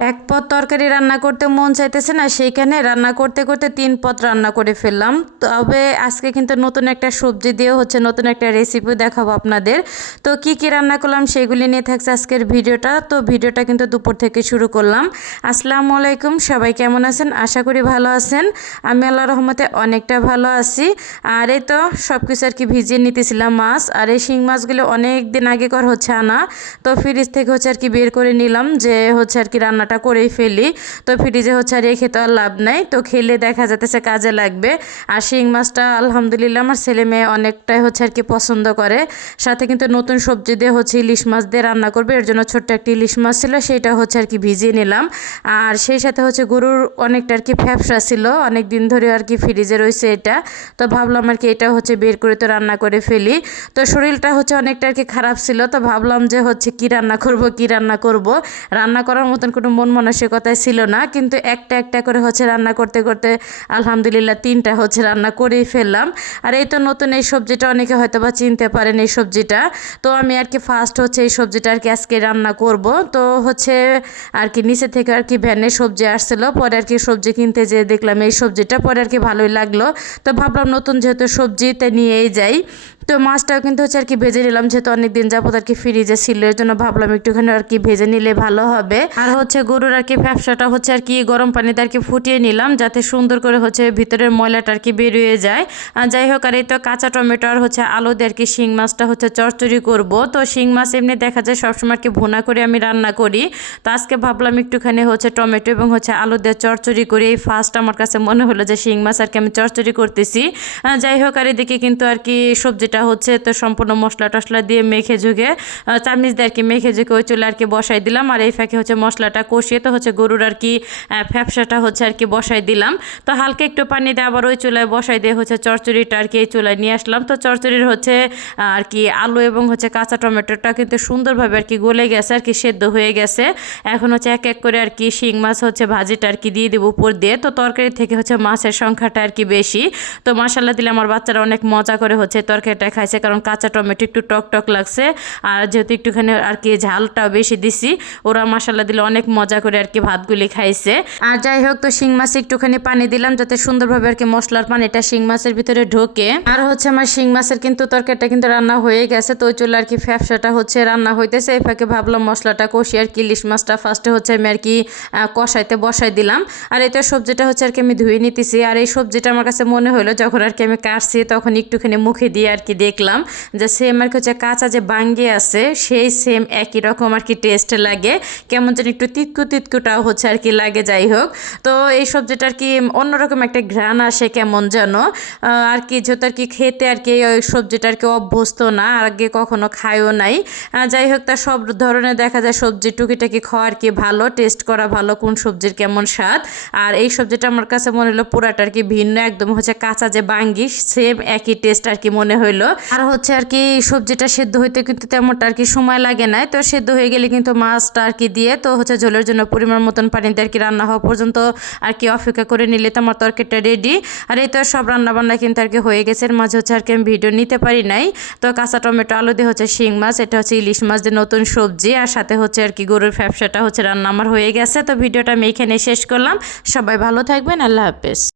এক পদ তরকারি রান্না করতে মন চাইতেছে না, সেইখানে রান্না করতে করতে তিন পদ রান্না করে ফেললাম। তবে আজকে কিন্তু নতুন একটা সবজি দিয়ে হচ্ছে নতুন একটা রেসিপি দেখাবো আপনাদের। তো কি কি রান্না করলাম সেগুলি নিয়ে থাকছে আজকের ভিডিওটা। তো ভিডিওটা কিন্তু দুপুর থেকে শুরু করলাম। আসসালামু আলাইকুম, সবাই কেমন আছেন? আশা করি ভালো আছেন। আমি আল্লাহ রহমতে অনেকটা ভালো আছি। আর এই তো সব কিছু আর কি ভিজিয়ে নিতেছিলাম মাছ। আর এই শিং মাছগুলো অনেক দিন আগেকার হচ্ছে আনা। তো ফ্রিজ থেকে হচ্ছে আর কি বের করে নিলাম যে হচ্ছে আর কি রান্না রান্নাটা করেই ফেলি। তো ফ্রিজে হচ্ছে আর রেখে তো আর লাভ নাই। তো খেলে দেখা যাতেছে কাজে লাগবে। আর শিং মাছটা আলহামদুলিল্লাহ আমার ছেলে মেয়ে অনেকটাই হচ্ছে আর কি পছন্দ করে। সাথে কিন্তু নতুন সবজি দিয়ে হচ্ছে ইলিশ মাছ দিয়ে রান্না করবে। এর জন্য ছোট্ট একটি ইলিশ মাছ ছিল, সেটা হচ্ছে আর কি ভিজিয়ে নিলাম। আর সেই সাথে হচ্ছে গরুর অনেকটা আর কি ফ্যাপসা ছিল। অনেক দিন ধরে আর কি ফ্রিজে রয়েছে এটা। তো ভাবলাম আর কি এটা হচ্ছে বের করে তো রান্না করে ফেলি। তো শরীরটা হচ্ছে অনেকটা আর কি খারাপ ছিল। তো ভাবলাম যে হচ্ছে কি রান্না করব, কি রান্না করব? রান্না করার মতন কোনো মন মানসিকতায় ছিল না, কিন্তু একটা একটা করে হচ্ছে রান্না করতে করতে আলহামদুলিল্লাহ তিনটা হচ্ছে রান্না করেই ফেললাম। আর এই তো নতুন এই সবজিটা অনেকে হয়তো বা চিনতে পারেন এই সবজিটা। তো আমি আর কি ফার্স্ট হচ্ছে এই সবজিটা আর কি আজকে রান্না করব। তো হচ্ছে আর কি নিচে থেকে আর কি ভ্যানে সবজি আসছিল, পরে আর কি সবজি কিনতে যেয়ে দেখলাম এই সবজিটা, পরে আর কি ভালোই লাগল। তো ভাবলাম নতুন যেহেতু সবজি তাই নিয়েই যাই, তো মাছটাও কিন্তু হচ্ছে আর কি ভেজে নিলাম, যেহেতু অনেক দিন যাবত আর কি ফ্রিজে ছিল এর জন্য ভাবলাম একটুখানি আর কি ভেজে নিলে ভালো হবে। আর হচ্ছে গরুর আর কি ব্যবসাটা হচ্ছে আর কি গরম পানিতে আর কি ফুটিয়ে নিলাম যাতে সুন্দর করে হচ্ছে ভিতরের ময়লাটা আর কি বেরিয়ে যায় যাই হোক আর এই তো কাঁচা টমেটো আর হচ্ছে আলু দিয়ে আর কি শিং মাছটা হচ্ছে চরচড়ি করব তো শিং মাছ এমনি দেখা যায় সবসময় আর কি ভুনা করে আমি রান্না করি তো আজকে ভাবলাম একটুখানি হচ্ছে টমেটো এবং হচ্ছে আলু দিয়ে চরচড়ি করি এই ফার্স্ট আমার কাছে মনে হলো যে শিং মাছ আর কি আমি চরচড়ি করতেছি যাই হোক আর এদিকে কিন্তু আর কি সবজিটা হচ্ছে তো সম্পূর্ণ মশলা টশলা দিয়ে মেখে ঝুঁকে চামিচ দিয়ে আর কি মেখে ঝুঁকে ওই চুলে আর কি বসাই দিলাম আর এই ফাঁকে হচ্ছে মশলাটা কষিয়ে তো হচ্ছে গরুর আর কি ফ্যাপসাটা হচ্ছে আর কি বসাই দিলাম। তো হালকা একটু পানি দিয়ে আবার ওই চুলায় বসাই দিয়ে হচ্ছে চরচড়িটা আর কি এই চুলায় নিয়ে আসলাম। তো চরচড়ির হচ্ছে আর কি আলু এবং হচ্ছে কাঁচা টমেটোটা কিন্তু সুন্দরভাবে আর কি গলে গেছে, আর কি সেদ্ধ হয়ে গেছে। এখন হচ্ছে এক এক করে আর কি শিং মাছ হচ্ছে ভাজিটা আর কি দিয়ে দেবো উপর দিয়ে। তো তরকারি থেকে হচ্ছে মাছের সংখ্যাটা আর কি বেশি। তো মশালা দিলে আমার বাচ্চারা অনেক মজা করে হচ্ছে তরকারিটা খাইছে, কারণ কাঁচা টমেটো একটু টক টক লাগছে। আর যেহেতু একটুখানি আর কি ঝালটাও বেশি দিছি, ওরা মশলা দিলে অনেক মজা করে আর কি ভাতগুলি খাইছে। আর যাই হোক, তো শিং মাছে একটুখানি পানি দিলাম যাতে সুন্দরভাবে আর কি মশলার পানিটা শিং মাছের ভিতরে ঢোকে। আর হচ্ছে আমার শিং মাছের কিন্তু তরকারিটা কিন্তু রান্না হয়ে গেছে, তো চলে আর কি ফ্যাপসাটা হচ্ছে রান্না হইতেছে। এই ফাঁকে ভাবলাম মশলাটা কষি আর কি, ইলিশ মাছটা ফার্স্টে হচ্ছে আমি আর কি কষাইতে বসাই দিলাম। আর এটা সবজিটা হচ্ছে আর কি আমি ধুয়ে নিতেছি। আর এই সবজিটা আমার কাছে মনে হলো যখন আর কি আমি কাটছি, তখন একটুখানি মুখে দিয়ে আর কি দেখলাম যে সেম আর কি হচ্ছে কাঁচা যে বাঙ্গি আছে, সেই সেম একই রকম আর কি টেস্ট লাগে। কেমন যেন একটু তিতকু তিতকুটাও হচ্ছে আর কি লাগে যাই হোক তো এই সবজিটা আর কি অন্যরকম একটা ঘ্রাণ আসে কেমন যেন আর কি যেহেতু আর কি খেতে আর কি ওই সবজিটা আর কি অভ্যস্ত না আর আগে কখনো খায়ও নাই যাই হোক তার সব ধরনের দেখা যায় সবজি টুকিটাকি খাওয়া আর কি ভালো টেস্ট করা ভালো কোন সবজির কেমন স্বাদ আর এই সবজিটা আমার কাছে মনে হলো পুরাটা আর কি ভিন্ন একদম হচ্ছে কাঁচা যে বাঙ্গি সেম একই টেস্ট আর কি মনে হইল আর হচ্ছে আর কি সবজিটা সেদ্ধ হইতে কিন্তু তেমনটা আর কি সময় লাগে না তো সেদ্ধ হয়ে গেলে কিন্তু মাছটা আর কি দিয়ে তো হচ্ছে ঝোলের জন্য পরিমাণ মতন পানিতে আর কি রান্না হওয়া পর্যন্ত আর কি অপেক্ষা করে নিলে তো আমার তরকারিটা রেডি আর এই তো সব রান্নাবান্না কিন্তু আর কি হয়ে গেছে। মাঝে হচ্ছে আর কি আমি ভিডিও নিতে পারি নাই। তো কাঁচা টমেটো, আলু দিয়ে হচ্ছে শিং মাছ, এটা হচ্ছে ইলিশ মাছ দিয়ে নতুন সবজি, আর সাথে হচ্ছে আর কি গরুর ব্যবসাটা হচ্ছে রান্না আমার হয়ে গেছে। তো ভিডিওটা আমি এখানে শেষ করলাম। সবাই ভালো থাকবেন। আল্লাহ হাফেজ।